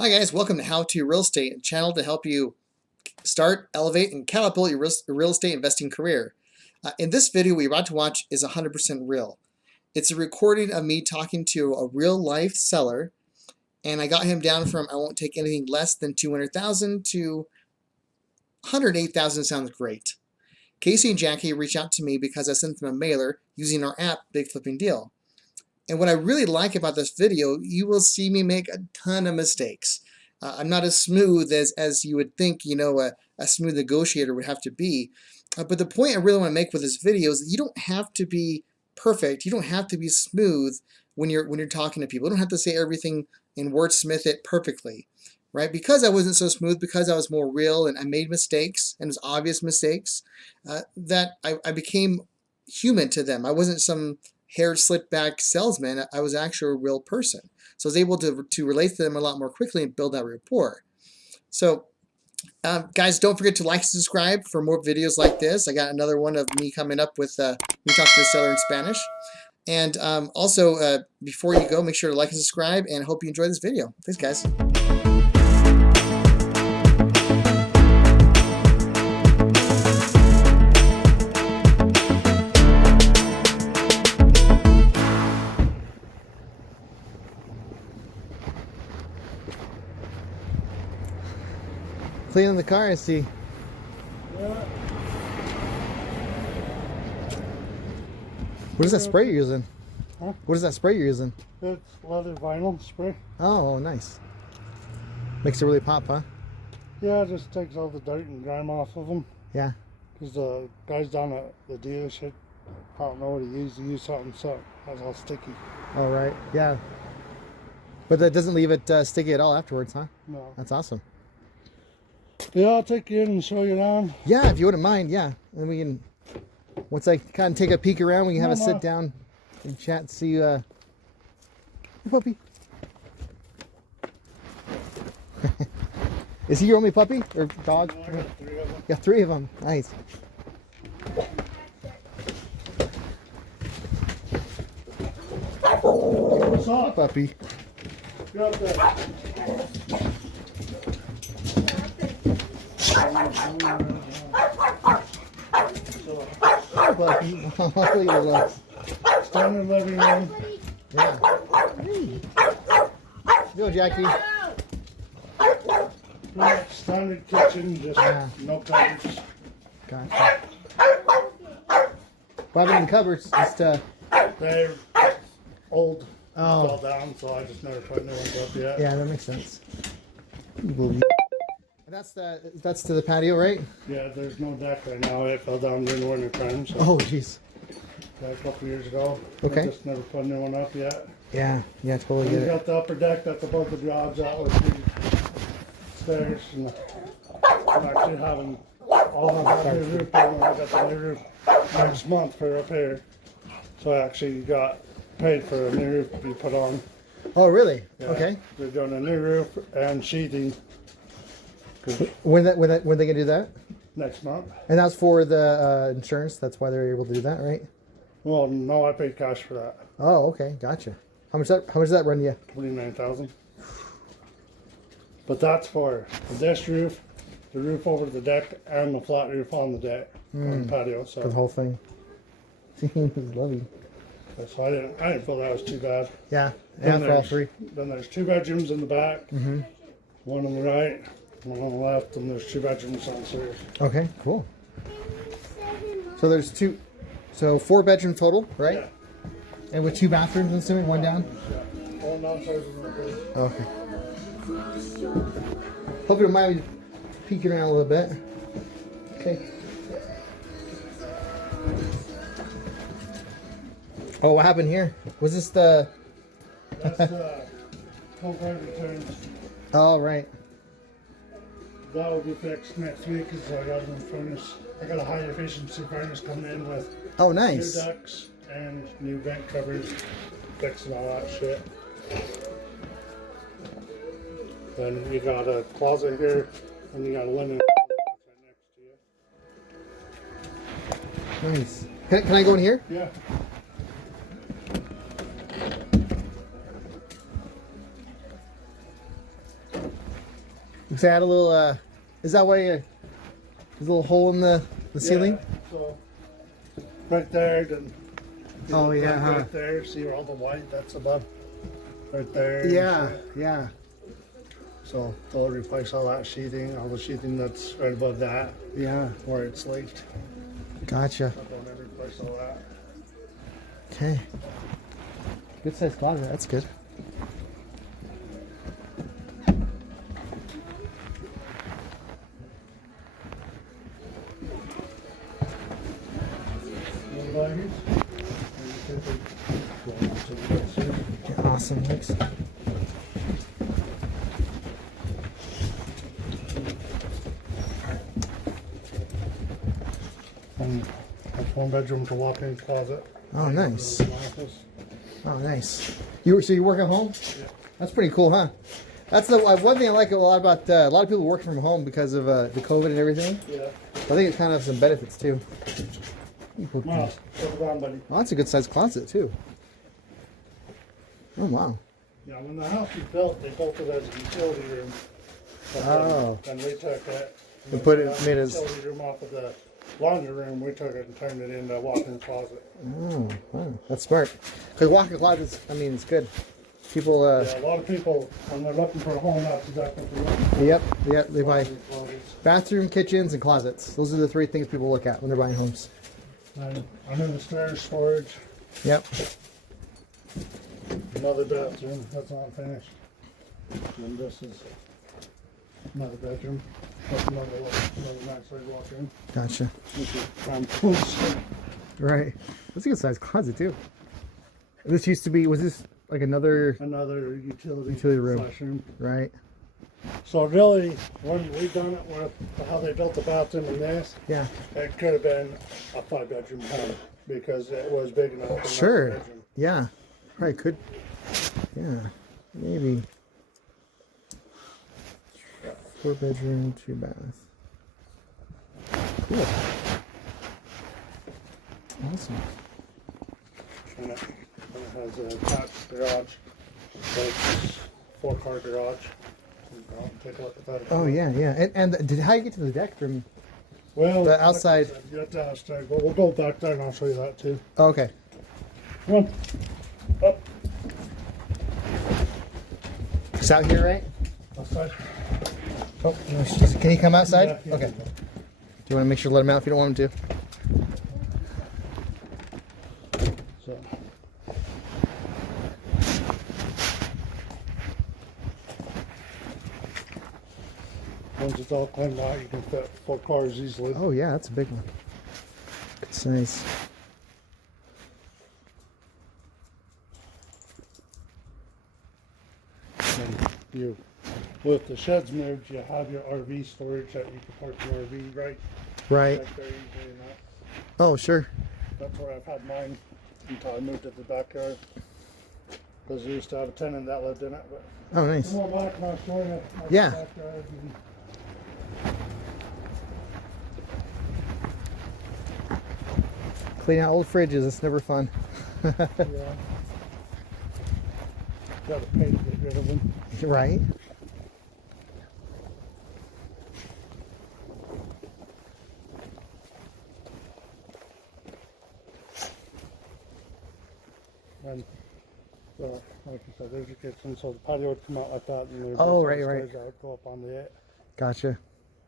Hi guys, welcome to How to Real Estate, a channel to help you start, elevate, and catapult your real estate investing career. In this video we're about to watch is 100% real. It's a recording of me talking to a real life seller, and I got him down from I won't take anything less than 200,000 to 108,000 sounds great. Casey and Jackie reached out to me because I sent them a mailer using our app, Big Flipping Deal. And what I really like about this video, you will see me make a ton of mistakes. I'm not as smooth as you would think, a smooth negotiator would have to be. But the point I really want to make with this video is that you don't have to be perfect. You don't have to be smooth when you're talking to people. You don't have to say everything and wordsmith it perfectly, right? Because I wasn't so smooth, because I was more real and I made mistakes, and it was obvious mistakes, that I became human to them. I wasn't some hair slicked back salesman. I was actually a real person. So I was able to relate to them a lot more quickly and build that rapport. So guys, don't forget to like and subscribe for more videos like this. I got another one of me coming up with me talking to the seller in Spanish. And also, before you go, make sure to like and subscribe, and I hope you enjoy this video. Thanks, guys. Cleaning the car, I see. Yeah. What is that spray you're using? Huh? What is that spray you're using? It's leather vinyl spray. Oh, nice. Makes it really pop, huh? Yeah, it just takes all the dirt and grime off of them. Yeah. Because the guys down at the dealership, I don't know what he used. He used something so that's all sticky. All right. Yeah. But that doesn't leave it sticky at all afterwards, huh? No. That's awesome. Yeah, I'll take you in and show you around. Yeah, if you wouldn't mind, yeah. And we can, once I kind of take a peek around, we can have a sit down and chat and see, hey, puppy. Is he your only puppy or dog? I got 3 of them. Yeah, 3 of them. Nice. What's up? Puppy. Get up there. Puppy. Look at us. Stand in the living room. Yeah. Hey. Go, Jackie. Standard kitchen, just Yeah. no cupboards. Gotcha. What happened in the cupboards? Just, They're old. Oh. Fell down, so I just never put new ones up yet. Yeah, that makes sense. And that's to the patio, right? Yeah, there's no deck right now. It fell down during the winter time. So Oh, jeez. a couple years ago. Okay. I just never put a new one up yet. Yeah, totally We get it. got the upper deck that's above the garage. That was the stairs. And I'm actually having all of the new roof done. I got the new roof next month for repair. So I actually got paid for a new roof to be put on. Oh, really? Yeah. Okay. They're doing a new roof and sheathing. 'Cause When they gonna do that? next month. And that's for the insurance. That's why they're able to do that, right? Well, no, I paid cash for that. Oh, okay, gotcha. How much does that run you? 29,000. But that's for this roof, the roof over the deck, and the flat roof on the deck on the patio. For the So, whole thing. Seems lovely. so I didn't feel that was too bad. Yeah, Then for all there's- 3. Then there's 2 bedrooms in the back, one on the right, one on the left, and there's 2 bedrooms downstairs. Okay, cool. So there's 4 bedrooms total, right? Yeah. And with 2 bathrooms, I'm assuming, one down. Yeah. All downstairs is okay. Okay. Hope you don't mind me peeking around a little bit. Okay. Oh, what happened here? Was this the... That's concrete returns. Oh, right. That will be fixed next week because I got a new furnace. I got a high efficiency furnace coming in with Oh, new nice. ducts and new vent covers, fixing all that shit. Then you got a closet here, and you got a linen right next to you. Nice. Can I go in here? Yeah. Looks like I had a little, is that why there's a little hole in the ceiling? Yeah, so right there, then. Oh, yeah, huh? Right there, see where all the white, that's above. Right there. Yeah, yeah. So they'll replace all that sheathing, all the sheathing that's right above that, Yeah. where it's leaked. Gotcha. They'll replace all that. Okay. Good size closet. That's good. Yeah, awesome. Thanks. And that's one bedroom to walk-in closet. Oh, nice. Office. Oh, nice. So you work at home? Yeah. That's pretty cool, huh? That's the one thing I like a lot about a lot of people working from home because of the COVID and everything. Yeah. I think it kind of has some benefits too. Well, put it on, buddy. Oh, that's a good sized closet too. Oh wow. Yeah, when the house was built, they built it as a utility room. But Oh. Then we took it. And put it- took made the as- utility room off of the laundry room. We took it and turned it into a walk-in closet. Oh, wow. That's smart. Because walk-in closets, I mean, it's good. People, Yeah, a lot of people, when they're looking for a home, that's exactly what they're looking for. yep, they buy Walk-in closets. bathroom, kitchens, and closets. Those are the three things people look at when they're buying homes. And under the stairs, storage. Yep. Another bathroom, that's not finished. And this is another bedroom. That's another nice way to walk in. Gotcha. This is prime close. Right. That's a good sized closet too. This used to be, was this like another, Another utility room. slash room. right? So really, when we done it with how they built the bathroom in this, Yeah. it could have been a 5-bedroom home because it was big enough. for another Sure. bedroom. Yeah. Probably could. Yeah. Maybe. 4-bedroom, 2-bath. Cool. Awesome. And it has an attached garage. So it's 4-car garage. I'll take a look at that. Oh yeah, yeah. And how you get to the deck from? Well, the outside- You have to outside. Well, we'll go back there and I'll show you that too. Oh, okay. Come on. Up. It's out here, right? Outside. Oh, no, can he come outside? Yeah, yeah. Okay. Do you want to make sure to let him out if you don't want him to? So. Once it's all cleaned out, you can fit 4 cars easily. Oh yeah, that's a big one. Good size. And you, with the sheds moved, you have your RV storage that you can park your RV right Right. back there easily enough. Oh sure. That's where I've had mine until I moved it to the backyard. Because we used to have a tenant that lived in it. But Oh nice. come on back and I'll show you. my Yeah. backyard and- Clean out old fridges. It's never fun. Yeah. Gotta pay to get rid of them. Right. And like I said, there's your kitchen. So the patio would come out like that. And there'd be Oh, some right, right. stairs that would go up on the it. Gotcha.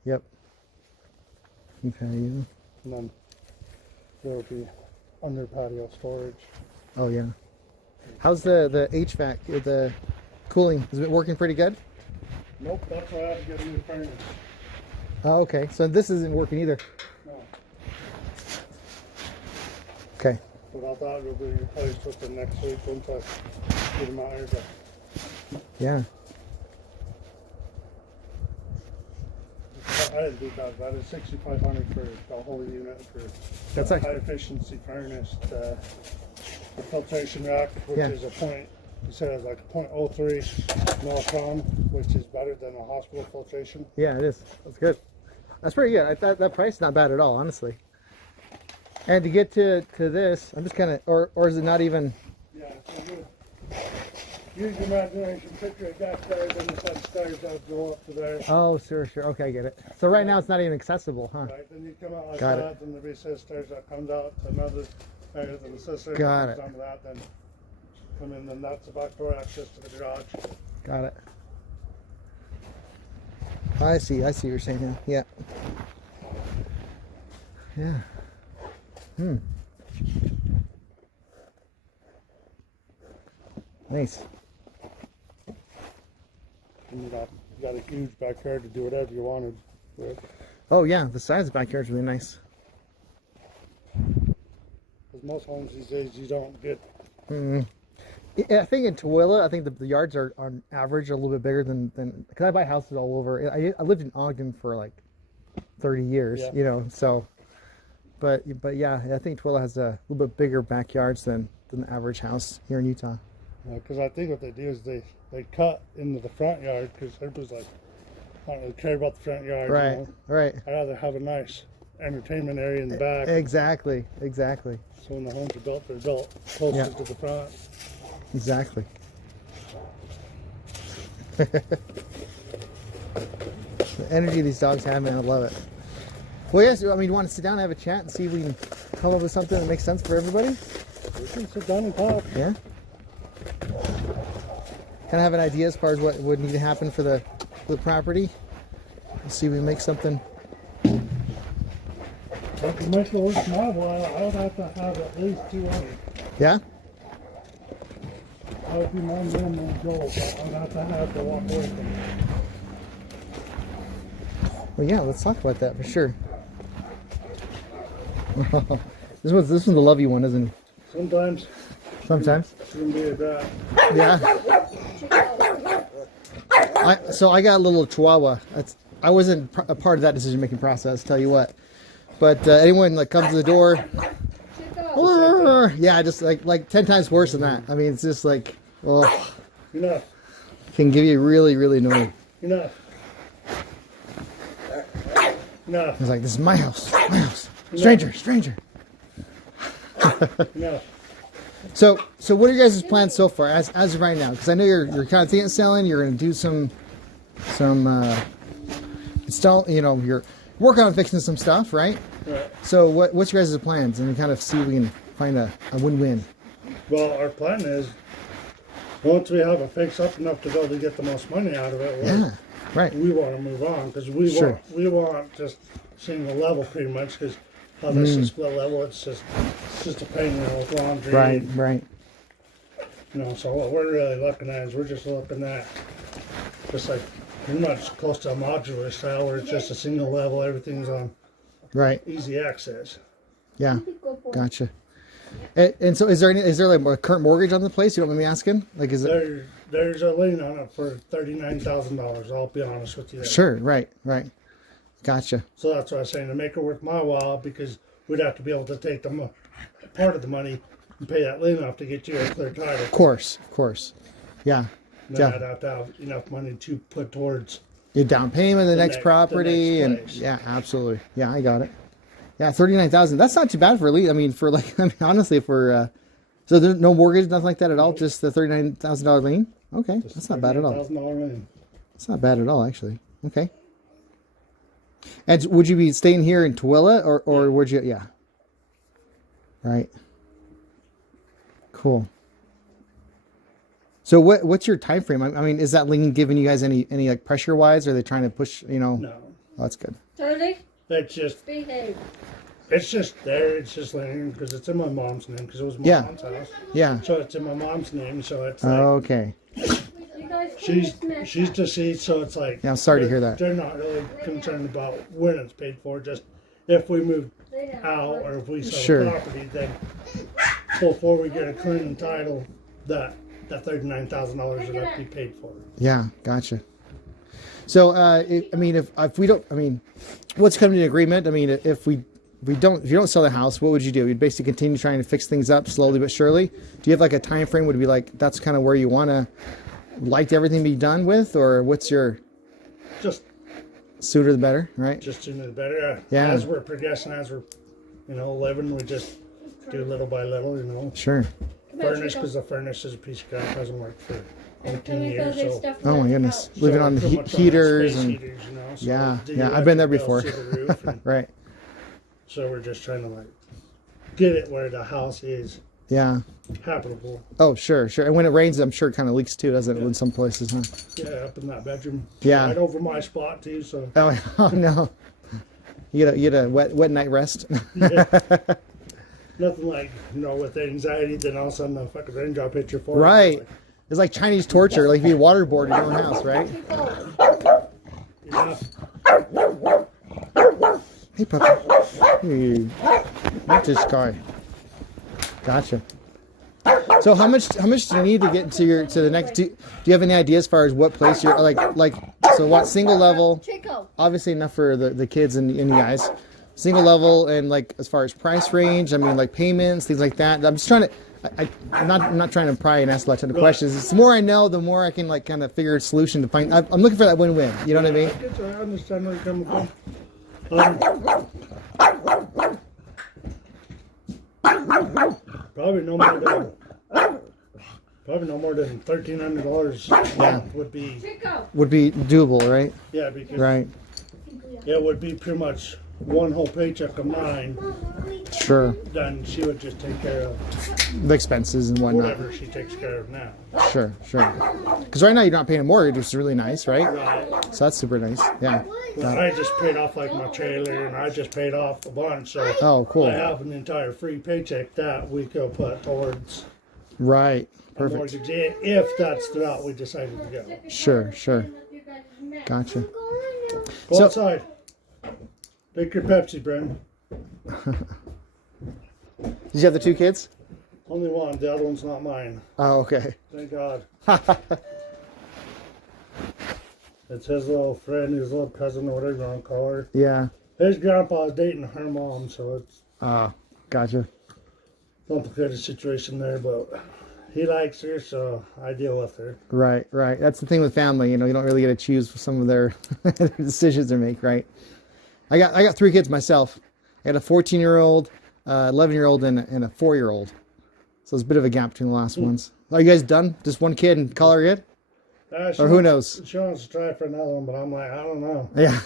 Yep. Okay. And then there would be under patio storage. Oh yeah. How's the HVAC? The cooling? Is it working pretty good? Nope, that's why I had to get a new furnace. Oh, okay. So this isn't working either. No. Okay. But I thought it would be replaced within next week once I get them out here. But Yeah. I didn't do that. That is $6,500 for the whole unit for That's the actually- high efficiency furnace. The filtration rack, which Yeah. is a point. He said it's like a .03 millicom, which is better than a hospital filtration. Yeah, it is. That's good. That's pretty good. I thought that price is not bad at all, honestly. And to get to this, I'm just kind of, or is it not even? Yeah, so use your imagination, picture a deck there, then the set of stairs that go up to there. Oh, sure. Okay, I get it. So right now it's not even accessible, huh? Right, then you come out like Got that, then there'll be a set of stairs that comes out to another area, then the set of stairs Got comes it. down to that, then come in, then that's the back door access to the garage. Got it. I see what you're saying now. Yeah. Yeah. Nice. And you got a huge backyard to do whatever you wanted with. Oh yeah, the size of the backyard's really nice. Because most homes these days you don't get. I think in Tooele, I think the yards are on average a little bit bigger than because I buy houses all over. I lived in Ogden for like 30 years, Yeah. you know. So, but yeah, I think Tooele has a little bit bigger backyards than the average house here in Utah. Because I think what they do is they cut into the front yard because everybody's like, I don't really care about the front yard. Right, You know? right. I'd rather have a nice entertainment area in the back. Exactly. So when the homes are built, they're built closer Yeah. to the front. Exactly. The energy these dogs have, man, I love it. Well, yes, I mean, you want to sit down and have a chat and see if we can come up with something that makes sense for everybody? We can sit down and talk. Yeah. Kind of have an idea as far as what would need to happen for the property. We'll see if we can make something. If you make it work tomorrow, I would have to have at least 200. Yeah? That would be my minimum goal, but I would have to walk away from it. Well, yeah, let's talk about that for sure. This one's the lovey one, isn't it? Sometimes Sometimes. it's going to be a bad. Yeah. So I got a little Chihuahua. I wasn't a part of that decision-making process, tell you what. But anyone that comes to the door, yeah, just like 10 times worse than that. I mean, it's just like, oh, Enough. can give you really, really annoying. Enough. Enough. It's like, this is my house, stranger. Enough. So what are your guys' plans so far, as of right now? Because I know you're kind of thinking of selling. You're going to do some install. You know, you're working on fixing some stuff, right? Right. So what's your guys' plans, and we kind of see if we can find a win-win. Well, our plan is once we have it fixed up enough to be able to get the most money out of it, Yeah, right. we want to move on because Sure. we want just single level pretty much because how this is split level, it's just a pain, you know, with laundry. Right, and, right. you know, so what we're really looking at is we're just looking at just like pretty much close to a modular style where it's just a single level, everything's on Right. easy access. Yeah. Gotcha. And so is there like a current mortgage on the place? You don't mind me asking? Like, is it? There's a lien on it for $39,000. I'll be honest with you. Sure. Right. Gotcha. So that's what I was saying, to make it worth my while, because we'd have to be able to take part of the money and pay that lien off to get you a clear title. Of course. Yeah. And then Yeah. I'd have to have enough money to put towards. Your down payment, the next next- property, the and next place. yeah, absolutely. Yeah, I got it. Yeah, 39,000. That's not too bad for a lease. I mean, for like, I mean, honestly, for so there's no mortgage, nothing like that at all. Just the $39,000 lien. Okay, that's not bad at all. $39,000 lien. It's not bad at all, actually. Okay. And would you be staying here in Tooele, or would you? Yeah. Right. Cool. So what's your time frame? I mean, is that lien giving you guys any like pressure wise? Are they trying to push? You know. No. Oh, that's good. Charlie, It's just behave. there. It's just lien because it's in my mom's name because it was my Yeah. mom's house. Yeah. So it's in my mom's name. So it's like Okay. You guys clean she's this mess she's up. deceased. So it's like Yeah, I'm sorry to hear that. They're not really concerned about when it's paid for. Just if we move Lay down. out or if we sell Sure. the property, then before we get a clean title, that $39,000 would have to be paid for. Yeah, gotcha. So, I mean, if we don't, I mean, what's coming to an agreement? I mean, if you don't sell the house, what would you do? You'd basically continue trying to fix things up slowly but surely. Do you have like a time frame? Would it be like that's kind of where you want to like everything be done with, or what's your Just sooner the better, right? sooner the better. Yeah. As we're progressing, as we're living, we just do little by little. Sure. Furnace, because the furnace is a piece of crap, doesn't work for And 18 Tony years. says they So, stuffed Oh it my on the goodness. couch. Living on pretty much heaters space and heaters, you know, so yeah, the yeah, I've been there electric before. bills through the roof, and right. so we're just trying to like get it where the house is Yeah. habitable. Oh, sure, sure. And when it rains, I'm sure it kind of leaks too, doesn't it? In some places, huh? Yeah, up in that bedroom. Yeah. Right over my spot too. So Oh, oh no. You get a wet night rest. yeah. Nothing like with anxiety. Then all of a sudden a fucking raindrop hits your forehead. Right. It's like Chinese torture, like being waterboarded in your own house, right? Yeah. Hey, puppy. Hey, not this guy. Gotcha. So how much do you need to get to the next? Do you have any idea as far as what place you're like? So what single level? Chico. Obviously enough for the kids and you guys. Single level and like as far as price range. I mean like payments, things like that. I'm just trying to. I'm not trying to pry and ask a lot of questions. It's the more I know, the more I can like kind of figure a solution to find. I'm looking for that win-win. You know what I mean? I understand where you're coming from. Probably no more than $1,300 a month would be. Chico. Would be doable, right? Yeah, because Right. it would be pretty much one whole paycheck of mine. Sure. Then she would just take care of The expenses and whatnot. whatever she takes care of now. Sure. Because right now you're not paying a mortgage, which is really nice, right? Right. So that's super nice. Yeah. I just paid off like my trailer, and I just paid off a bunch. So Oh, cool. I have an entire free paycheck that we could put towards Right. a Perfect. mortgage if that's the route we decided to go. Sure. Gotcha. Go So- outside. Take your Pepsi, Brendan. Did you have the two kids? Only one. The other one's not mine. Oh, okay. Thank God. It's his little friend, his little cousin, or whatever you want to call her. Yeah. His grandpa's dating her mom, so it's Gotcha. complicated situation there, but he likes her, so I deal with her. Right. That's the thing with family. You know, you don't really get to choose some of their decisions they make, right? I got three kids myself. I got a 14-year-old, 11-year-old, and a 4-year-old. So there's a bit of a gap between the last ones. Are you guys done? Just one kid and call her good? She Or who wants- knows? She wants to try for another one, but I'm like, I don't know. Yeah.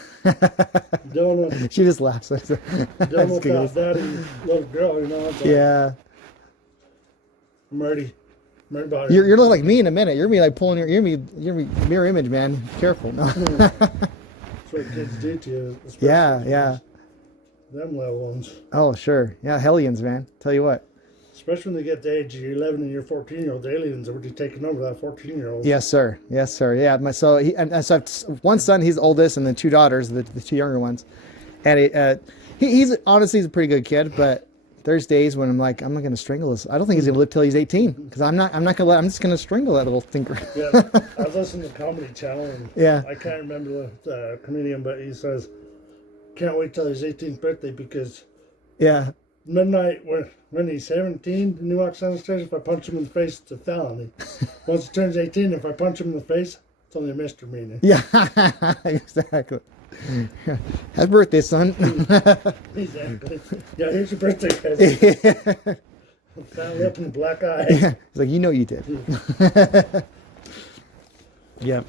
Dealing with, She just laughs. dealing That's with good. that daddy little girl, you know. It's like, Yeah. I'm ready. I'm ready about it. You're looking like me in a minute. You're gonna be like pulling you're gonna be mirror image, man. Careful. No. That's what kids do to you. especially Yeah. Them little ones. Oh, sure. Yeah, hellions, man. Tell you what. Especially when they get the age of your 11 and your 14-year-old, the aliens are already taking over that 14-year-old. Yes, sir. Yeah. So I have one son. He's the oldest, and then two daughters, the two younger ones. And he's honestly he's a pretty good kid, but there's days when I'm like, I'm not going to strangle this. I don't think he's going to live till he's 18 because I'm not going to let. I'm just going to strangle that little thinker. Yeah, I was listening to Comedy Channel, and Yeah. I can't remember the comedian, but he says, can't wait till his 18th birthday because Yeah. midnight when he's 17 and he walks down the stairs, if I punch him in the face, it's a felony. Once he turns 18, if I punch him in the face, it's only a misdemeanor. Yeah. Exactly. Happy birthday, son. Exactly. Yeah, here's your birthday present. Fat lip and black eye. He's like, you know, you did. Yep.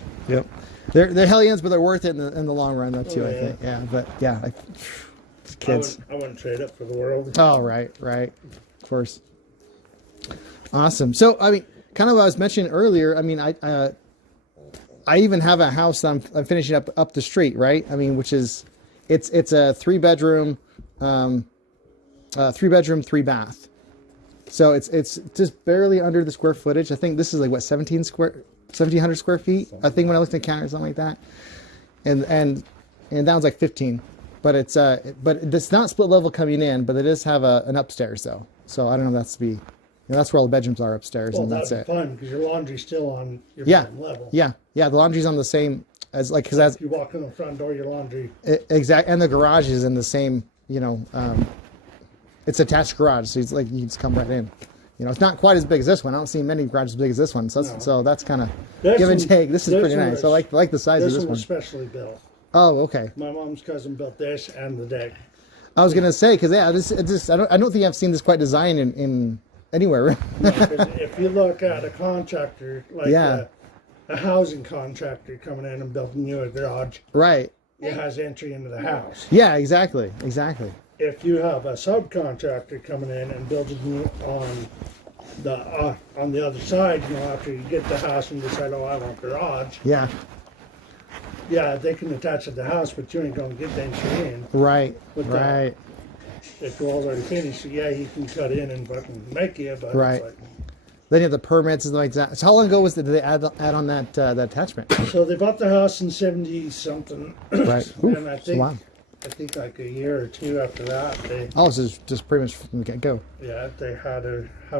They're hellions, but they're worth it in the long run, though, too. Oh, I yeah. think. Yeah, but yeah, kids. I wouldn't trade it for the world. Oh, right, of course. Awesome. So, I mean, kind of what I was mentioning earlier. I mean, I even have a house that I'm finishing up the street, right? I mean, which is, it's a 3-bedroom, 3-bath. So it's just barely under the square footage. I think this is like what 1,700 square feet. I think when I looked at the counter or something like that, and that one's like 15. But it's not split level coming in, but it does have an upstairs though. So I don't know if that's that's where all the bedrooms are upstairs, Well, and that's that'd it. be fine because your laundry's still on your Yeah, bottom level. yeah. The laundry's on the same as like because that's If you walk in the front door, your laundry. exact, and the garage is in the same. It's attached garage, so it's like you can just come right in. It's not quite as big as this one. I don't see many garages as big as this one. So that's kind of This give and one- take. This is this pretty one nice. is- I like the size of This this one one. was specially built. Oh, okay. My mom's cousin built this and the deck. I was gonna say because this I don't think I've seen this quite designed in anywhere. No, 'cause if you look at a contractor like Yeah. a housing contractor coming in and building you a garage, Right. it has entry into the house. Yeah, exactly. Exactly. If you have a subcontractor coming in and building you on the other side, you know, after you get the house and decide, oh, I want garage, Yeah. yeah, they can attach to the house, but you ain't gonna get the entry in. Right. With that. Right. If you're already finished, so yeah, you can cut in and fucking make it, but Right. it's like, Then you have the permits and like that. So how long ago was did they add on that attachment? so they bought the house in 70 something. Right. Oof, And I it's a think, while. like a year or two after that, they, Oh, so it's just pretty much from the get go. yeah, they had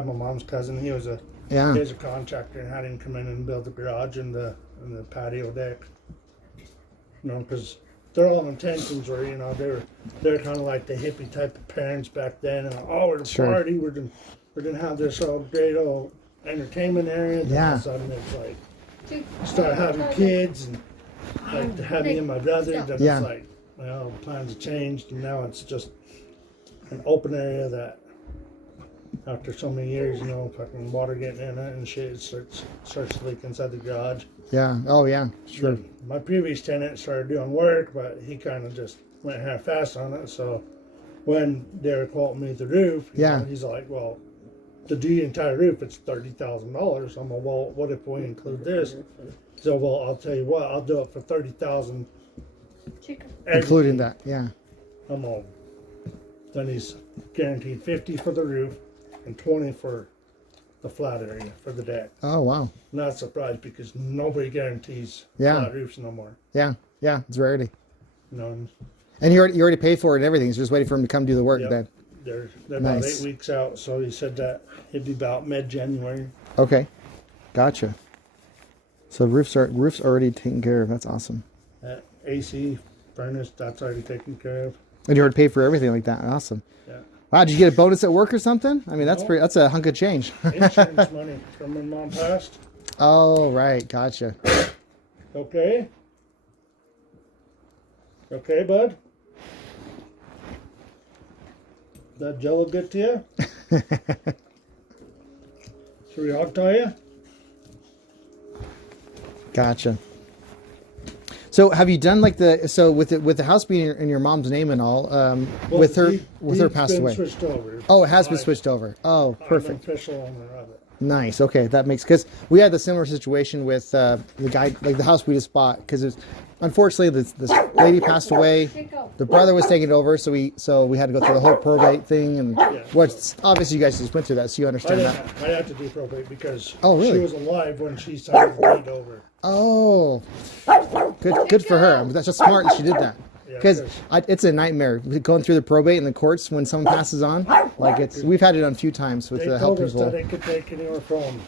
my mom's cousin. He was a Yeah. contractor and had him come in and build the garage and the patio deck. You know, because their all intentions were, you know, they're kind of like the hippie type of parents back then. And oh, we're the Sure. party. We're gonna have this great old entertainment area. Then all Yeah. of a sudden it's like start having kids and like to have me and my brother. Then Yeah. it's like, well, the plans have changed and now it's just an open area that after so many years, you know, fucking water getting in it and shit, it starts to leak inside the garage. Yeah. Oh yeah. Sure. My previous tenant started doing work, but he kind of just went half-assed on it. So when they were quoting me the roof, you Yeah. know, he's like, well, to do the entire roof, it's $30,000. I'm like, well, what if we include this? So, well, I'll tell you what, I'll do it for $30,000. Chicken. Including that. Yeah. I'm all. Then he's guaranteed 50 for the roof and 20 for the flat area for the deck. Oh wow. Not surprised because nobody guarantees Yeah. flat roofs no more. Yeah. Yeah. It's rarity. You know, and And you already paid for it and everything. So just waiting for him to come do the work Yep. then. they're about Nice. 8 weeks out, so he said that it'd be about mid-January. Okay. Gotcha. So roofs already taken care of. That's awesome. AC, furnace, that's already taken care of. And you already paid for everything like that. Awesome. Yeah. Wow, did you get a bonus at work or something? I mean, No. that's a hunk of change. Insurance money from when mom passed. Oh, right. Gotcha. Okay. Okay, bud. That jello good to you? Should we hog tie you? Gotcha. So have you done like with the house being in your mom's name and all, with her passed been away? Switched over. Oh, it has been I- switched over. Oh, I'm perfect. an official owner of it. Nice. Okay, that makes because we had the similar situation with the guy, like the house we just bought, because unfortunately this lady passed away. Chico. The brother was taking it over, so we had to go through the whole probate thing, and what's obviously you guys just went through that, so you I understand that. had to do probate because Oh, really? she was alive when she signed the deed over. Oh, good for her. I mean, that's just smart that she did that. Yeah, Because because- it's a nightmare going through the probate in the courts when someone passes on. Like we've had it on a few times with They the told help us people. that it could take anywhere from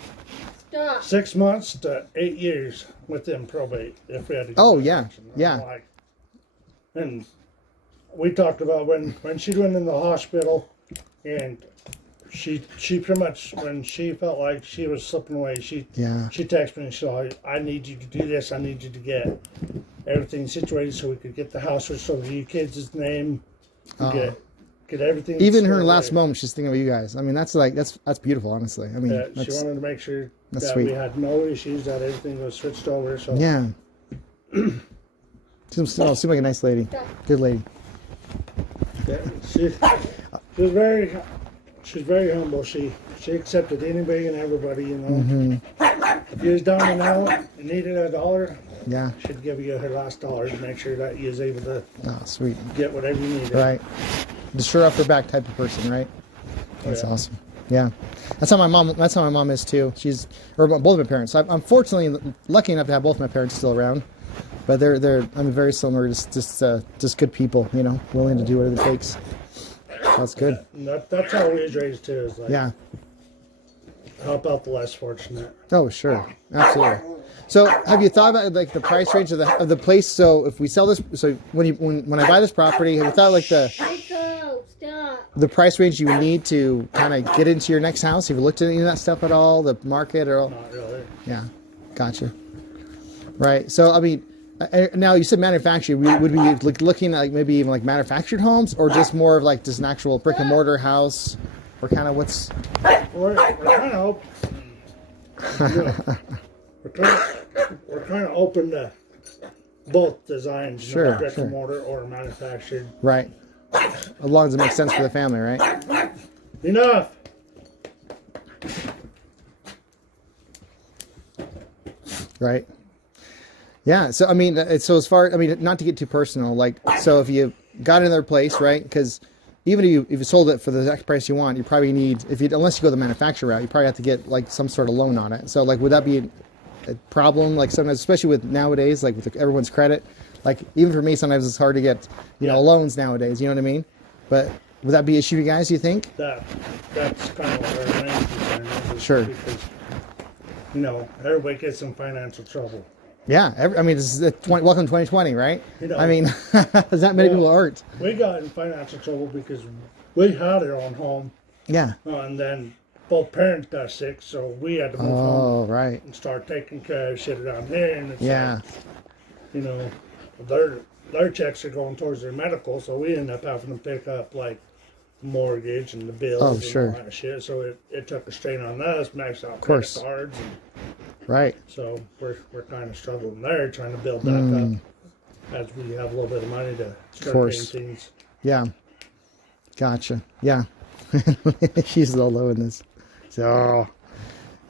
Stop. 6 months to 8 years within probate if we had to go Oh, back yeah, action. I'm yeah. like- and we talked about when she went in the hospital and she pretty much when she felt like she was slipping away, she Yeah. texted me and she said, I need you to do this, I need you to get everything situated so we could get the house so you kids' name, get everything. Even her squared last away. moment, she's thinking about you guys. I mean, that's beautiful, honestly. I mean, Yeah, she that's, wanted to make sure that's that sweet. we had no issues, that everything was switched over. So yeah. Seems like a nice lady. Good lady. yeah, she's very humble. She accepted anybody and everybody. You know, Mm-hmm. if you was down and out and needed $1, Yeah. she'd give you her last dollar to make sure that you was able to Oh, sweet. get whatever you needed. Right. The shirt off her back type of person, right? That's Yeah. awesome. Yeah. That's how my mom is too. Or both of my parents. I'm fortunately lucky enough to have both my parents still around. But I'm very similar, just good people, you know, willing to do whatever it takes. That's good. And that's how we was raised too. Is like Yeah. help out the less fortunate. Oh, sure. Absolutely. So, have you thought about like the price range of the place? So, if we sell this, so when I buy this property, have you thought like Chico, stop. the price range you would need to kind of get into your next house? Have you looked at any of that stuff at all? The market or all? Not really. Yeah, gotcha. Right. So, I mean, now you said manufactured. Would we be looking at like maybe even like manufactured homes, or just more of like just an actual brick and mortar house, or kind of what's? We're kind of hoping. We're we're kind of open to both designs, you know, Sure, brick sure. and mortar or manufactured. Right. As long as it makes sense for the family, right? Enough. Right. Yeah. So I mean, so as far, I mean, not to get too personal, like, so if you got another place, right? Because even if you sold it for the exact price you want, you probably need, unless you go the manufacturer route, you probably have to get like some sort of loan on it. So like, would that be a problem? Like sometimes, especially with nowadays, like with everyone's credit, like even for me, sometimes it's hard to get, loans nowadays. You know what I mean? But would that be an issue for you guys? You think? That's kind of what our main concern is. Sure. Because, you know, everybody gets in financial trouble. Yeah. I mean, this is welcome to 2020, right? You know, I mean, there's not many people aren't. We got in financial trouble because we had our own home, Yeah. and then both parents got sick, so we had to move home Oh, right. and start taking care of shit around here. And it's Yeah. like, you know, their checks are going towards their medical, so we end up having to pick up like mortgage and the bills Oh, and sure. all that shit. So it took a strain on us, maxed out course. credit cards, and Right. so we're kind of struggling there, trying to build back up as we have a little bit of money to start paying course. things. Yeah. Gotcha. Yeah. She's a little low in this. So,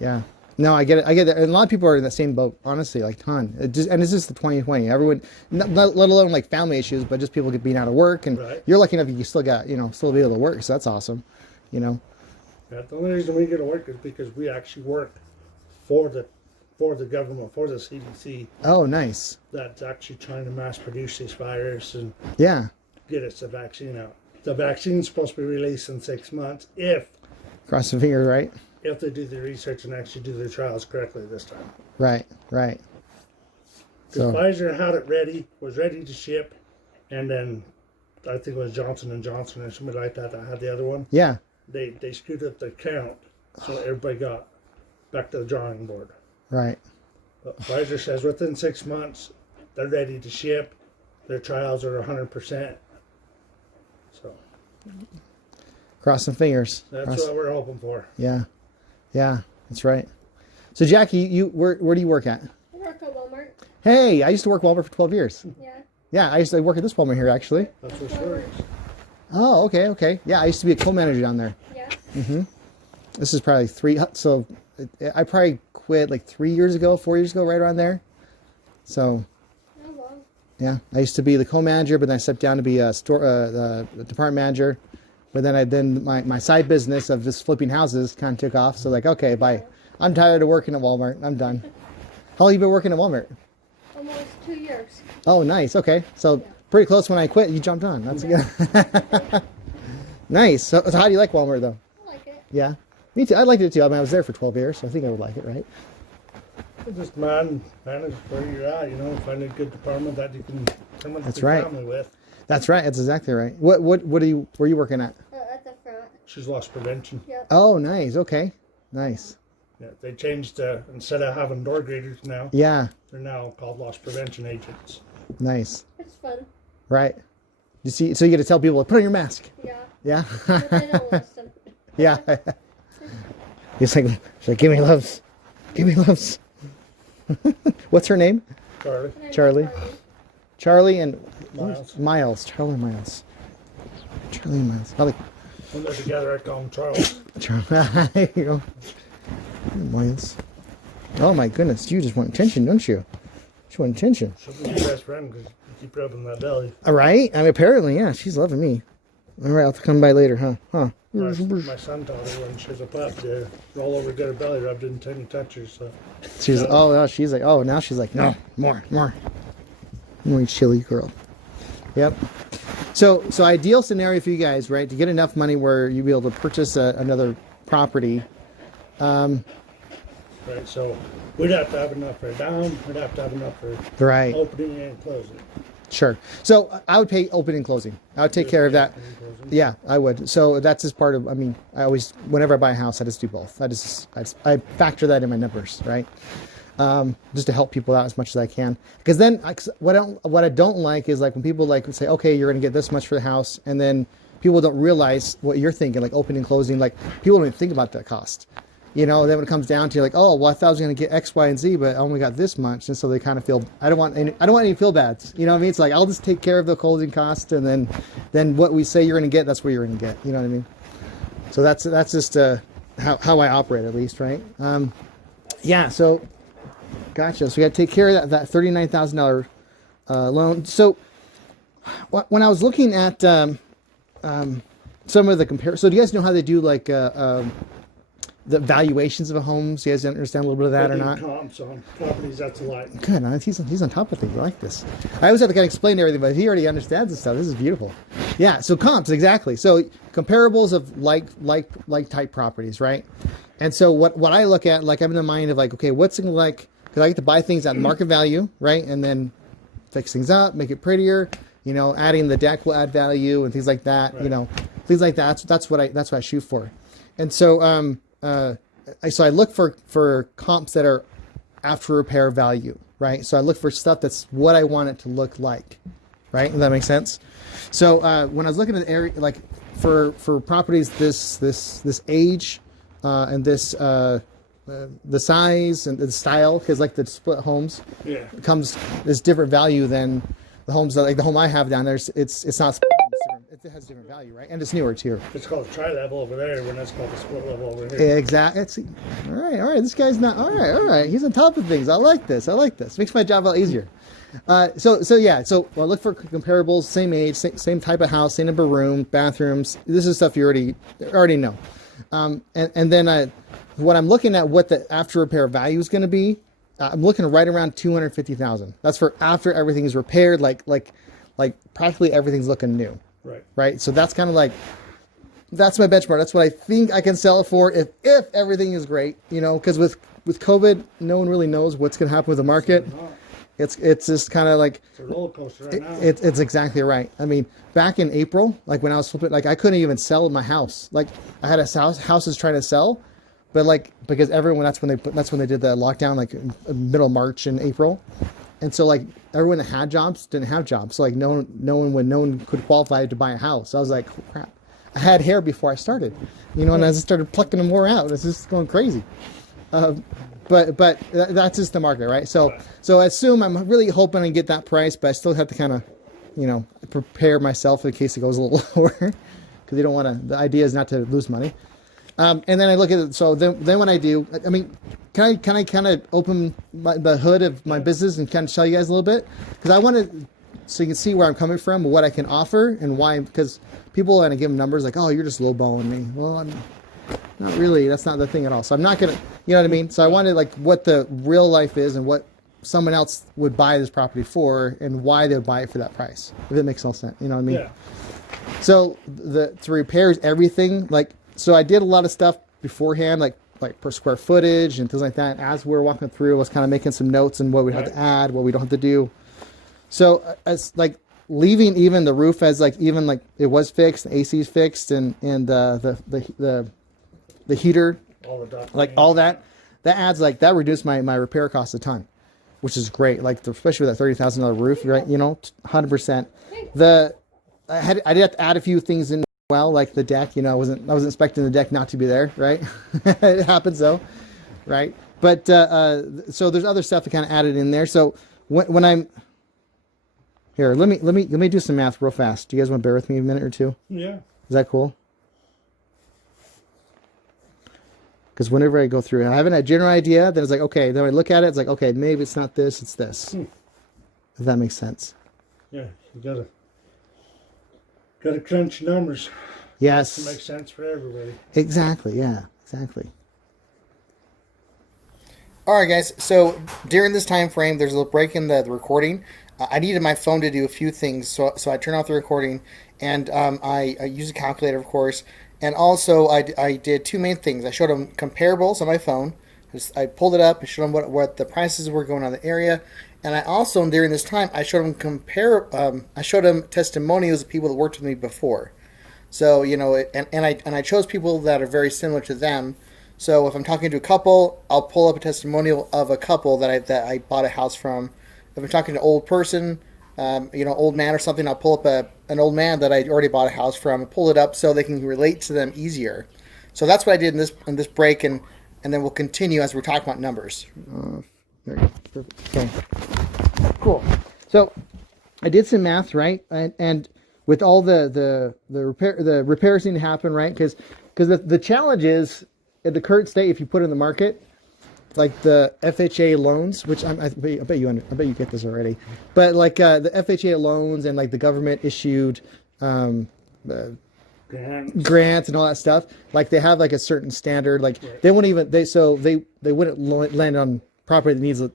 yeah. No, I get it. I get it. And a lot of people are in the same boat, honestly, like ton. And it's just the 2020. Everyone, not, let alone like family issues, but just people being out of work. And Right. you're lucky enough you still got, still be able to work. So that's awesome. Yeah, the only reason we get to work is because we actually work for the government, for the CDC, Oh, nice. that's actually trying to mass produce this virus and Yeah. get us the vaccine out. The vaccine's supposed to be released in 6 months Cross the fingers, right? if they do the research and actually do their trials correctly this time. Right. Right. Because So, Pfizer had it ready, was ready to ship, and then I think it was Johnson and Johnson or somebody like that had the other one. yeah. They screwed up the count, so everybody got back to the drawing board. Right. But Pfizer says within 6 months they're ready to ship. Their trials are 100%. So Cross some fingers. that's what we're hoping for. Yeah. Yeah. That's right. So, Jackie, where do you work at? I work at Walmart. Hey, I used to work Walmart for 12 years. Yeah. Yeah, I used to work at this Walmart here, actually. That's what's works. Oh, okay. Yeah, I used to be a co-manager down there. Yeah. This is probably I probably quit like 4 years ago, right around there. So, Oh, well. yeah, I used to be the co-manager, but then I stepped down to be a the department manager. But then my side business of just flipping houses kind of took off. So like, okay, bye. I'm tired of working at Walmart. I'm done. How long you been working at Walmart? Almost 2 years. Oh, nice. Okay, so pretty close when I quit. You jumped on. That's good. Nice. So how do you like Walmart though? I like it. Yeah, me too. I liked it too. I mean, I was there for 12 years, so I think I would like it, right? Just manage where you're at, find a good department that you can come with That's your right. family with. That's right. That's exactly right. What were you working at? At the front. She's lost prevention. Yep. Oh, nice. Okay, nice. Yeah, they changed instead of having door greeters now, Yeah, they're now called loss prevention agents. nice. It's fun. Right. You see, so you get to tell people, put on your mask. Yeah. Yeah. But they don't listen. Yeah. She's like, give me loves. Give me loves. What's her name? Charlie, Charlie. Charlie and Miles. Miles. Charlie and Miles. Charlie and Miles. I like When they're together, I call them Charles. Charlie. There you go. Miles. Oh my goodness, you just want attention, don't you? Just want attention. She'll be your best friend because you keep rubbing that belly. All right. I mean, apparently, yeah, she's loving me. All right, I'll have to come by later, huh? Huh. My son taught her when she was a pup to roll over, get her belly rubbed until you touch her. So She's now she's like, no, more, you chilly girl. Yep. So ideal scenario for you guys, right? To get enough money where you be able to purchase another property. right, so we'd have to have enough for down. We'd have to have enough for Right. opening and closing. Sure. So I would pay opening and closing. I would take care of that. Yeah, I would. So that's just part of. I mean, whenever I buy a house, I just do both. I factor that in my numbers, right? Just to help people out as much as I can. Because then, what I don't like is like when people like say, okay, you're going to get this much for the house, and then people don't realize what you're thinking, like opening and closing. Like people don't even think about that cost. You know, then when it comes down to like, oh, well, I thought I was going to get X, Y, and Z, but I only got this much, and so they kind of feel I don't want any feel bads. You know what I mean? It's like I'll just take care of the closing cost, and then what we say you're going to get, that's what you're going to get. You know what I mean? So that's just how I operate, at least, right? Yeah. So gotcha. So we got to take care of that $39,000 loan. So when I was looking at some of the so do you guys know how they do like the valuations of homes? You guys understand a little bit of that or not? Comps on properties that's alike. Good. He's on top of things. I like this. I always have to kind of explain everything, but he already understands this stuff. This is beautiful. Yeah. So comps, exactly. So comparables of like type properties, right? And so what I look at, like I'm in the mind of like, okay, what's it like? Because I get to buy things at market value, right? And then fix things up, make it prettier. You know, adding the deck will add value and things like that. Right. You know, things like that. That's what I shoot for. And so I look for comps that are after repair value, right? So I look for stuff that's what I want it to look like, right? Does that make sense? So when I was looking at the area, like for properties this age and this the size and the style, because like the split homes comes this different value than the homes that like the home I have down there. It's not split homes, it has different value, right? And it's newer too. It's called tri-level over there, when that's called the split level over here. Exactly. All right. This guy's not all right. He's on top of things. I like this. Makes my job a lot easier. So I look for comparables, same age, same type of house, same number of rooms, bathrooms. This is stuff you already know. And then what I'm looking at, what the after repair value is going to be. I'm looking right around $250,000. That's for after everything is repaired, like practically everything's looking new. Right. So that's kind of like, that's my benchmark. That's what I think I can sell it for if everything is great, you know, because with COVID, no one really knows what's going to happen with the market. It's just kind of like, it's a roller coaster right now. It's exactly right. I mean, back in April, like when I was flipping, like I couldn't even sell my house. Like I had houses trying to sell, but like, because everyone, that's when they did the lockdown, like in middle of March and April. And so like everyone that had jobs didn't have jobs. So like no one could qualify to buy a house. So I was like, crap. I had hair before I started, you know, and I just started plucking more out. It's just going crazy. But that's just the market, right? So I assume I'm really hoping to get that price, but I still have to kind of, you know, prepare myself in case it goes a little lower, because you don't want to. The idea is not to lose money. And then I look at it. So then when I do, I mean, can I kind of open the hood of my business and kind of show you guys a little bit? Because I want to, so you can see where I'm coming from, what I can offer, and why. Because people want to give them numbers like, oh, you're just lowballing me. Well, I'm not really. That's not the thing at all. So I'm not gonna, you know what I mean? So I wanted like what the real life is and what someone else would buy this property for and why they would buy it for that price. If it makes no sense, you know what I mean? Yeah. So to repairs everything, like. So I did a lot of stuff beforehand, like per square footage and things like that. As we were walking through, I was kind of making some notes on what we have to add, what we don't have to do. So as like leaving even the roof as like even like it was fixed, the AC's fixed, and the heater, all the duct, like all that adds like that reduced my repair cost a ton, which is great. Like especially with that $30,000 roof, right? You know, 100%. I did have to add a few things in. Well, like the deck, you know, I wasn't expecting the deck not to be there, right? It happens though, right? But so there's other stuff that kind of added in there. So when I'm here, let me do some math real fast. Do you guys want to bear with me a minute or two? Yeah. Is that cool? Because whenever I go through, I have a general idea. Then it's like, okay. Then I look at it. It's like, okay, maybe it's not this. It's this. If that makes sense. Yeah, you gotta crunch numbers. Yes. To make sense for everybody. Exactly. Yeah. Exactly. All right, guys. So during this time frame, there's a little break in the recording. I needed my phone to do a few things, so I turned off the recording, and I used a calculator, of course, and also I did two main things. I showed them comparables on my phone. I pulled it up and showed them what the prices were going on in the area. And I also, during this time, I showed them I showed them testimonials of people that worked with me before. So, you know, and I chose people that are very similar to them. So if I'm talking to a couple, I'll pull up a testimonial of a couple that I bought a house from. If I'm talking to an old person, you know, old man or something, I'll pull up an old man that I already bought a house from and pull it up so they can relate to them easier. So that's what I did in this break, and and then we'll continue as we're talking about numbers. There you go. Perfect. Okay. Cool. So I did some math, right? And with all the repairs need to happen, right? Because the challenge is at the current state, if you put it in the market, like the FHA loans, which I bet you get this already, but like the FHA loans and like the government issued grants and all that stuff, like they have like a certain standard, like they wouldn't even they wouldn't land on property that needs a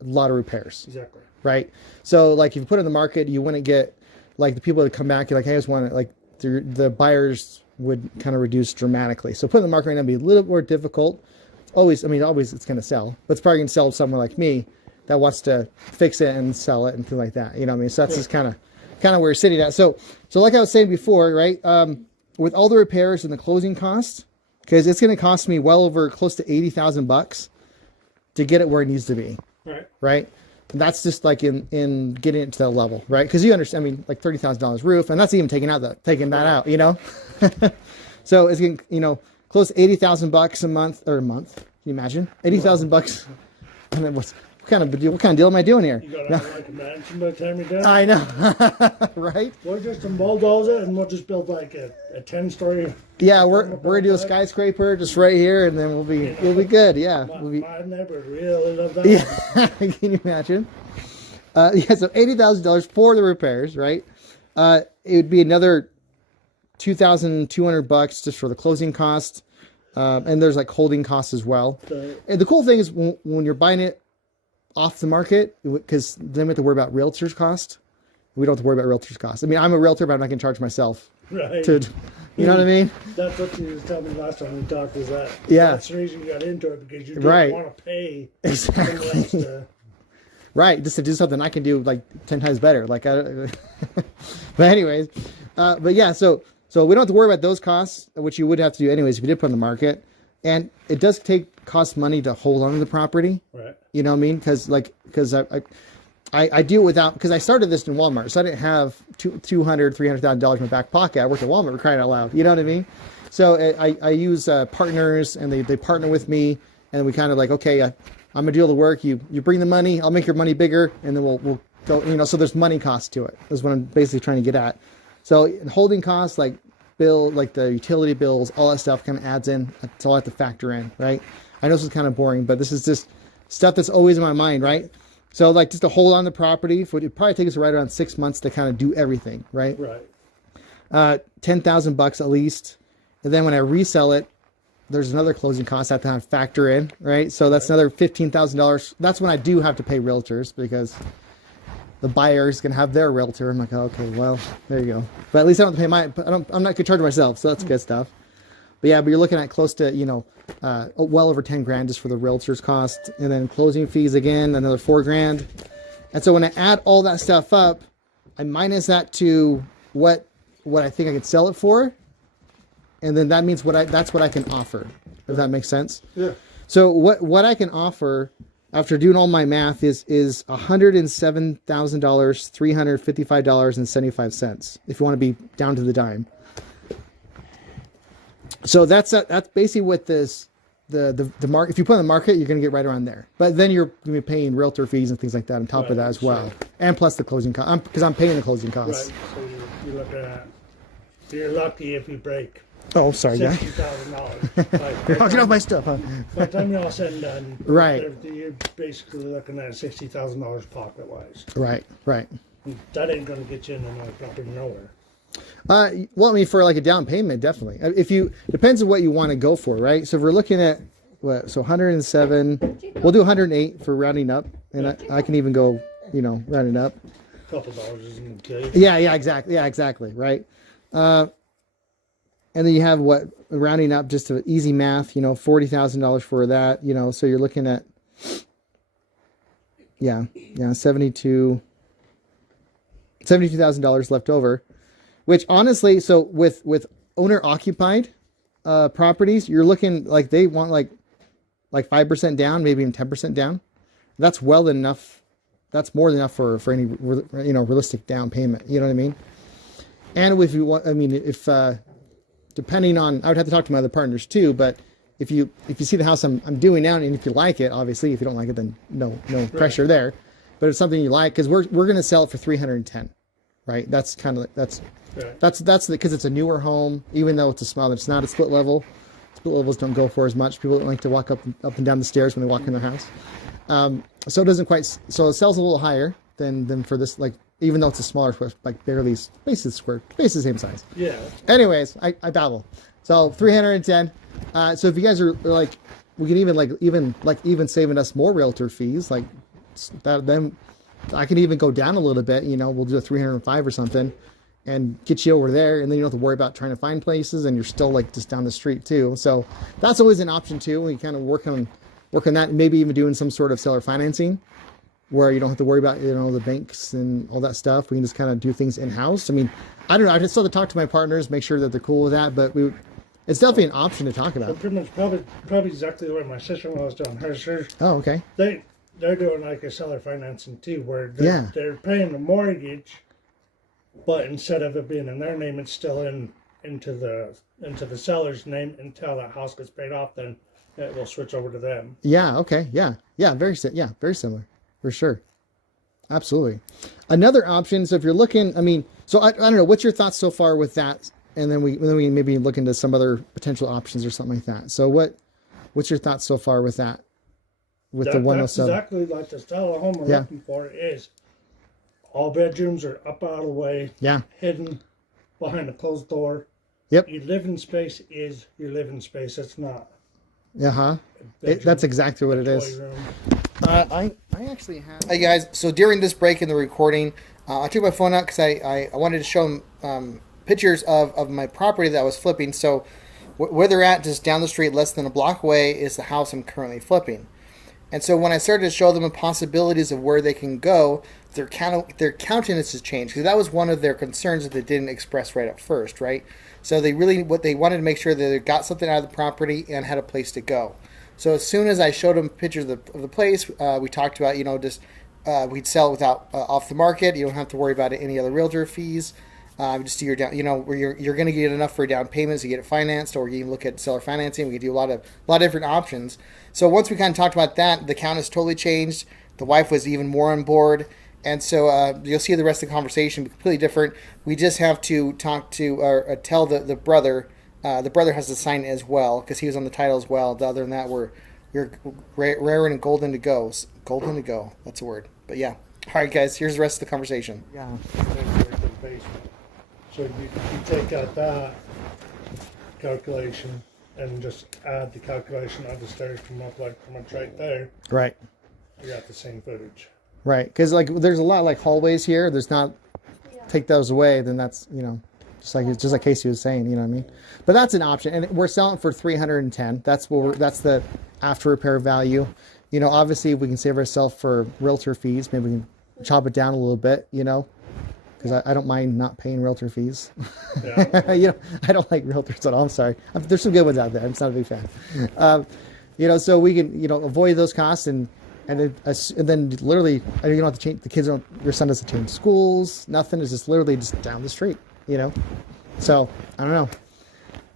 lot of repairs. Exactly. Right. So like if you put it in the market, you wouldn't get like the people that come back, you're like, hey, I just want to, like the buyers would kind of reduce dramatically. So putting the market right now would be a little more difficult. Always it's going to sell, but it's probably going to sell to someone like me that wants to fix it and sell it and things like that. You know what I mean? So that's just kind of where we're sitting at. So like I was saying before, right? With all the repairs and the closing costs, because it's going to cost me well over close to $80,000 to get it where it needs to be. Right. And that's just like in getting it to that level, right? Because you understand, I mean, like $30,000 roof, and that's even taking that out, you know. So it's getting, close to $80,000 a month. Can you imagine $80,000? And then what kind of deal am I doing here? You gotta have like a mansion by the time you're done. I know, right? We're just gonna bulldoze it and we'll just build like a 10-story. Yeah, we're gonna do a skyscraper just right here, and then we'll be good. Yeah, My neighbors really love that. Yeah, can you imagine? So $80,000 for the repairs, right? It would be another $2,200 just for the closing cost, and there's like holding costs as well. And the cool thing is when you're buying it off the market, because then we have to worry about realtors' cost. We don't have to worry about realtors' cost. I mean, I'm a realtor, but I'm not going to charge myself. Right. You know what I mean? That's what you was telling me last time we talked. Is that? Yeah. That's the reason you got into it, because you didn't want to pay. Exactly. Right, just to do something I can do like 10 times better. Like, but anyways, but yeah, so we don't have to worry about those costs, which you would have to do anyways if you did put on the market. And it does cost money to hold on to the property. Right. You know what I mean? Because I do it without, because I started this in Walmart, so I didn't have $300,000 in my back pocket. I worked at Walmart, we're crying out loud. You know what I mean? So I use partners, and they partner with me, and we kind of like, okay, I'm gonna do all the work. You bring the money, I'll make your money bigger, and then we'll go. So there's money cost to it. That's what I'm basically trying to get at. So holding costs, like the utility bills, all that stuff kind of adds in. That's all I have to factor in, right? I know this is kind of boring, but this is just stuff that's always in my mind, right? So like just to hold on the property, it'd probably take us right around 6 months to kind of do everything, right? Right. $10,000 at least. And then when I resell it, there's another closing cost I have to factor in, right? So that's another $15,000. That's when I do have to pay realtors, because the buyer is going to have their realtor. I'm like, oh, okay, well, there you go. But at least I don't have to pay I'm not going to charge myself, so that's good stuff. But yeah, but you're looking at close to, well over 10 grand just for the realtor's cost. And then closing fees again, another 4 grand. And so when I add all that stuff up, I minus that to what I think I could sell it for. And then that means that's what I can offer. Does that make sense? Yeah. So what I can offer after doing all my math is $107,000, $355.75 if you want to be down to the dime. So that's basically what the market. If you put in the market, you're going to get right around there. But then you're going to be paying realtor fees and things like that on top of that as well, and plus the closing cost. Because I'm paying the closing costs. Right. So you're looking at. You're lucky if you break. Oh, sorry, guy. $60,000. You're knocking off my stuff, huh? By the time you're all said and done, Right. You're basically looking at $60,000 pocket wise. Right. That ain't gonna get you in another property nowhere. Well, I mean, for like a down payment, definitely. Depends on what you want to go for, right? So if we're looking at so 107, we'll do 108 for rounding up, and I can even go, rounding up. A couple dollars isn't good. Yeah, exactly, right. And then you have rounding up, just to easy math, $40,000 for that, so you're looking at, $72,000 left over, which honestly, so with owner occupied properties, you're looking like they want like 5% down, maybe even 10% down. That's well enough. That's more than enough for any, realistic down payment. You know what I mean? And if you want, if depending on, I would have to talk to my other partners too, but if you see the house I'm doing now, and if you like it, obviously, if you don't like it, then no pressure there. But if it's something you like, because we're going to sell it for 310, right? That's kind of that's because it's a newer home, even though it's a small, it's not a split level. Split levels don't go for as much. People don't like to walk up and down the stairs when they walk in their house. So it doesn't quite. So it sells a little higher than for this, like, even though it's a smaller, like barely basically square, basically the same size. Yeah. Anyways, I babble. So 310. So if you guys are like, we can even saving us more realtor fees, like that. Then I can even go down a little bit. You know, we'll do a 305 or something, and get you over there, and then you don't have to worry about trying to find places, and you're still like just down the street too. So that's always an option too. We kind of work on that, maybe even doing some sort of seller financing, where you don't have to worry about, you know, the banks and all that stuff. We can just kind of do things in-house. I mean, I don't know. I just still have to talk to my partners, make sure that they're cool with that. But it's definitely an option to talk So about. pretty much probably exactly what my sister-in-law was doing. Hers, Oh, okay. they're doing like a seller financing too, where Yeah. they're paying the mortgage, but instead of it being in their name, it's still into the seller's name until that house gets paid off. Then it will switch over to them. Yeah. Okay. Yeah. Yeah. Very similar, for sure. Absolutely. Another option. So if you're looking, I mean, so I don't know. What's your thoughts so far with that? And then we maybe look into some other potential options or something like that. So what's your thoughts so far with that? With the That's 107. exactly like the style of home we're Yeah. looking for is. All bedrooms are up out of the way, Yeah. hidden behind a closed door. Yep. Your living space is your living space. It's not. Uh-huh. bedroom, That's exactly what it toy is. room. I actually have. Hey guys, so during this break in the recording, I took my phone out because I wanted to show them pictures of my property that I was flipping. So where they're at, just down the street, less than a block away, is the house I'm currently flipping. And so when I started to show them the possibilities of where they can go, their countenance has changed, because that was one of their concerns that they didn't express right at first, right? So they wanted to make sure that they got something out of the property and had a place to go. So as soon as I showed them pictures of the place, we talked about, you know, just we'd sell it without off the market. You don't have to worry about any other realtor fees. Just do your down, you know, where you're going to get enough for down payments to get it financed, or you can look at seller financing. We can do a lot of different options. So once we kind of talked about that, the count has totally changed. The wife was even more on board, and so you'll see the rest of the conversation completely different. We just have to talk to or tell the brother. The brother has to sign as well because he was on the title as well. Other than that, we're raring and golden to go. Golden to go. That's a word. But yeah. All right, guys. Here's the rest of the conversation. Yeah. Right to the basement. So you take out that calculation and just add the calculation of the stairs come up like pretty much right there. Right. You got the same footage. Right. Because like there's a lot like hallways here. There's not. Take those away, then that's, you know, just like Casey was saying, you know what I mean. But that's an option, and we're selling for 310. That's that's the after repair value. You know, obviously we can save ourselves for realtor fees. Maybe we can chop it down a little bit. You know, because I don't mind not paying realtor fees. Yeah. You know, I don't like realtors at all. I'm sorry. There's some good ones out there. I'm just not a big fan. You know, so we can, you know, avoid those costs and then literally you don't have to change. The kids don't. Your son doesn't change schools. Nothing. It's just literally just down the street. You know. So I don't know.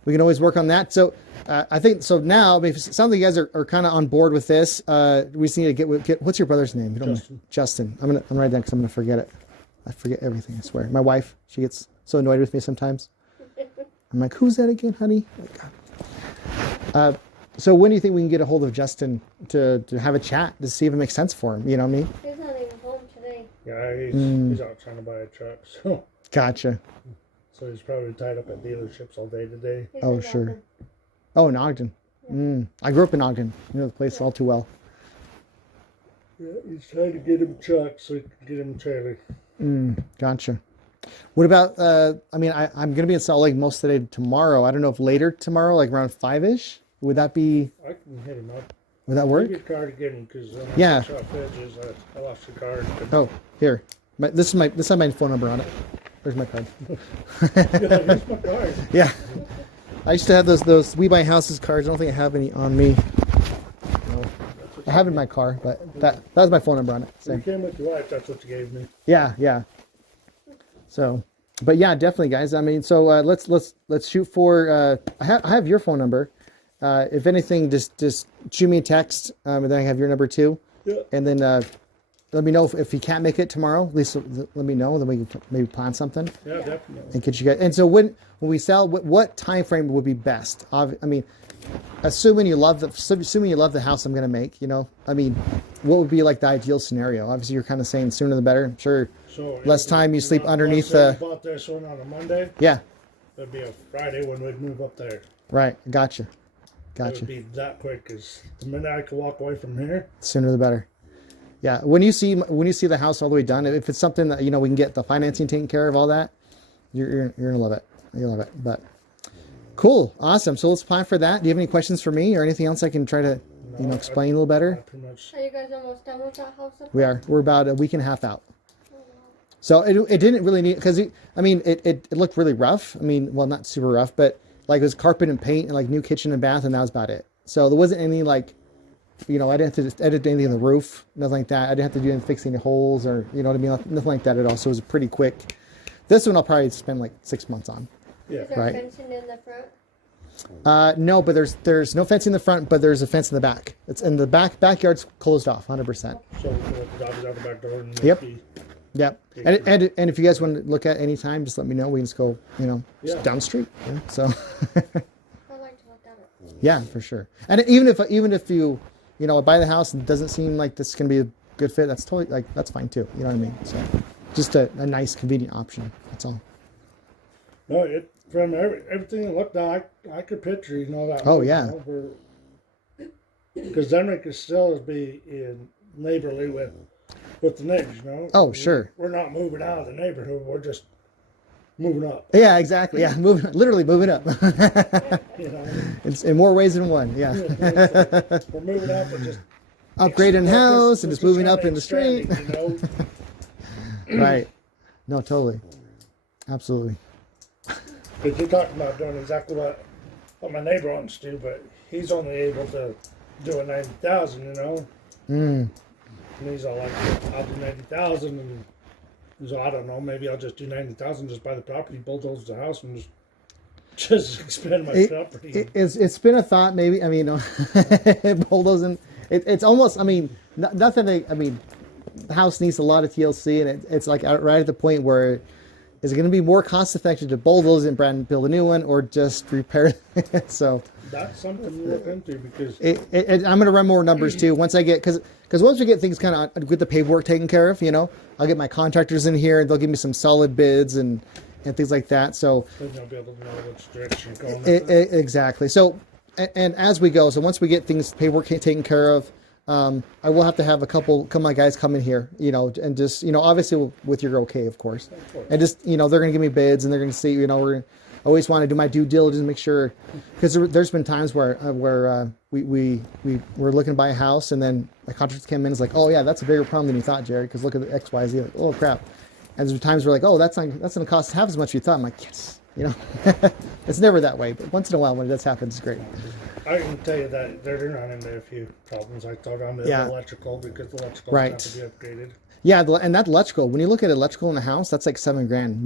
We can always work on that. So I think so. Now, if some of you guys are kind of on board with this, we just need to get. What's your brother's name? You don't Justin. know. Justin. I'm gonna write that because I'm gonna forget it. I forget everything. I swear. My wife, she gets so annoyed with me sometimes. I'm like, who's that again, honey? Like, so when do you think we can get a hold of Justin to have a chat to see if it makes sense for him? You know what I mean? He's not even home today. Yeah, he's out trying to buy a truck, Gotcha. so he's probably tied up at dealerships all day today. He's Oh, in sure. Ogden. Oh, in Ogden. I grew up in Ogden. You know the place all too well. Yeah, he's trying to get him a truck so he can get him a trailer. Gotcha. What about, I mean, I'm going to be in Salt Lake most of the day tomorrow. I don't know if later tomorrow, like around 5-ish, would that I can hit him up. work? Give your car to get him because Yeah. edges, I lost the card. Oh, here. This has my phone number on it. Where's my card? Here's my card. Yeah. I used to have those We Buy Houses cards. I don't think I have any on me. No. I have it in my car, but that was my phone number on it. You Same. came with your wife, that's what you gave me. Yeah. So, but yeah, definitely, guys. I mean, so let's shoot for. I have your phone number. if anything, just shoot me a text, and then I have your number too. Yeah. And then let me know if you can't make it tomorrow. At least let me know. Then we can maybe plan something Yeah, definitely. and get you guys. And so when we sell, what time frame would be best? I mean, assuming you love the house I'm going to make. You know, I mean, what would be like the ideal scenario? Obviously, you're kind of saying sooner the better. I'm sure. So Less time you sleep underneath the. the. Bought this one on a Monday. Yeah. It'd be a Friday when we'd move up there. Right. Gotcha. It Gotcha. would be that quick. Cause the minute I could walk away from here. Sooner the better. Yeah. When you see the house all the way done, if it's something that we can get the financing taken care of, all that, you're gonna love it. You'll love it. But cool, awesome. So let's plan for that. Do you have any questions for me or anything else I can try to explain a little I better? pretty much. Are you guys almost done with that house? Up We are. We're about a week and a half out. So it didn't really need, because it looked really rough. I mean, well, not super rough, but like it was carpet and paint and like new kitchen and bath, and that was about it. So there wasn't any like, I didn't have to edit anything on the roof, nothing like that. I didn't have to do any fixing the holes or what I mean, nothing like that at all. So it was pretty quick. This one I'll probably spend like 6 months on. Yeah. Is there Right. fencing in the front? No, but there's no fence in the front, but there's a fence in the back. It's in the backyard's closed off 100%. So we'll let the dogs out the back door and Yep. be- Yep. And if you guys want to look at any time, just let me know. We can just go, just Yeah. down the street. Yeah. So I'd like to look at it. yeah, for sure. And even if you buy the house and it doesn't seem like this is going to be a good fit, that's totally that's fine too. You know what I mean? So just a nice, convenient option. That's all. No, from everything it looked like, I could picture, that. Oh, yeah. Because then we could still be in neighborly with the neighbors, Oh, sure. We're not moving out of the neighborhood. We're just moving up. Yeah, exactly. Yeah, literally moving up. You know, It's in more ways than one. Yeah. we're moving up and just Upgrading house and we're just moving kinda up in the street. expanding, Right. No, totally. Absolutely. Because you're talking about doing exactly what my neighbor wants to do, but he's only able to do a 90,000, And he's all like, I'll do 90,000, and he's all, I don't know, maybe I'll just do 90,000, just buy the property, bulldoze the house, and just expand my property. It's been a thought, maybe. I mean, bulldozing. It's almost. I mean, nothing. I mean, the house needs a lot of TLC, and it's like right at the point where is it going to be more cost effective to bulldoze and brand build a new one, or just repair it? So That's something to look into because I'm going to run more numbers too once I get because once we get things kind of with the paperwork taken care of, I'll get my contractors in here and they'll give me some solid bids and things like that. So then you'll be able to know which direction you're going. exactly. So and as we go, so once we get things paperwork taken care of, I will have to have a couple of my guys come in here, and just obviously with your okay, of course, and just they're going to give me bids and they're going to see, we're gonna always want to do my due diligence, make sure, because there's been times where we were looking to buy a house and then my contractor came in and is like, oh yeah, that's a bigger problem than you thought, Jerry, because look at the X, Y, Z. Like, oh crap. And there's times we're like, oh, that's going to cost half as much as you thought. I'm like, yes, it's never that way, but once in a while when it does happen, it's great. I can tell you that they're running into a few problems. I thought on the Yeah. electrical because the electrical Right. have to be upgraded. Yeah, and that electrical, when you look at electrical in the house, that's like $7,000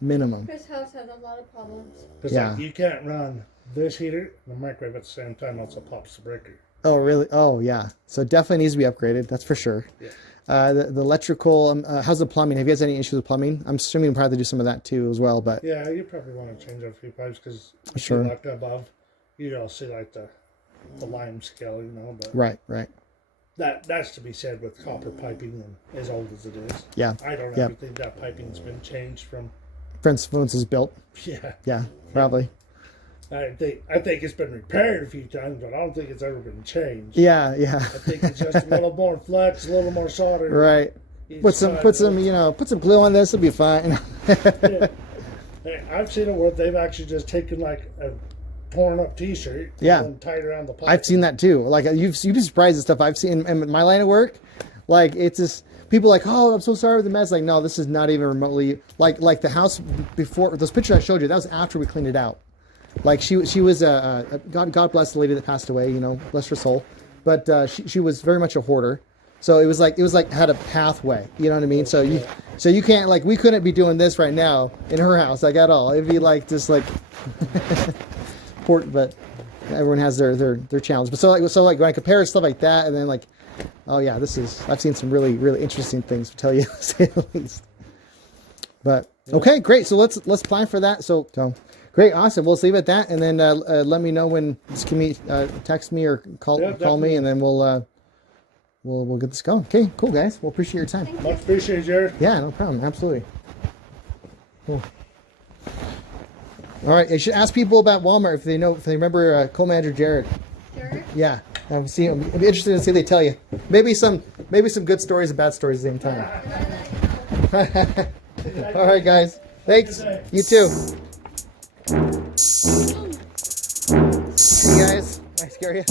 minimum. This house has a lot of problems. Because Yeah. you can't run this heater and the microwave at the same time, else it pops the breaker. Oh, really? Oh, yeah. So definitely needs to be upgraded. That's for sure. Yeah. The electrical, how's the plumbing? Have you guys any issues with plumbing? I'm assuming we'll probably do some of that too as well, but Yeah, you probably want to change out a few pipes because Sure. like above, you all see like the lime scale, but right. that's to be said with copper piping and as old as it is. Yeah. I don't Yeah. ever think that piping's been changed from, Prince is built. yeah. Yeah, probably. I think it's been repaired a few times, but I don't think it's ever been changed. Yeah. I think it's just a little more flex, a little more solder. Right. each Put side. some glue on this, it'll be fine. Yeah. Hey, I've seen it where they've actually just taken like a torn up T-shirt, Yeah. and tied around the pipe. I've seen that too. Like you'd be surprised at stuff I've seen in my line of work. Like it's just people are like, oh, I'm so sorry with the mess. Like, no, this is not even remotely like the house before those pictures I showed you. That was after we cleaned it out. Like she was God bless the lady that passed away. Bless her soul. But she was very much a hoarder. So it was like had a pathway. You know what I mean? So you can't we couldn't be doing this right now in her house at all. It'd be just poor, but everyone has their challenge. But so like when I compare stuff like that, and then like, oh yeah, I've seen some really interesting things, to tell you to say the least. But okay, great. So let's plan for that. So great, awesome. We'll leave it at that, and then let me know when this can meet. Text me or call me, and then we'll get this going. Okay, cool guys. Well, appreciate your time. Much appreciated, Jared. Yeah, no problem. Absolutely. Cool. All right. I should ask people about Walmart if they remember co-manager Jared. Jared? Yeah. I'd be interested to see what they tell you. Maybe some good stories and bad stories at the same time. All right, guys. Thanks. You too. See you guys. I scare you.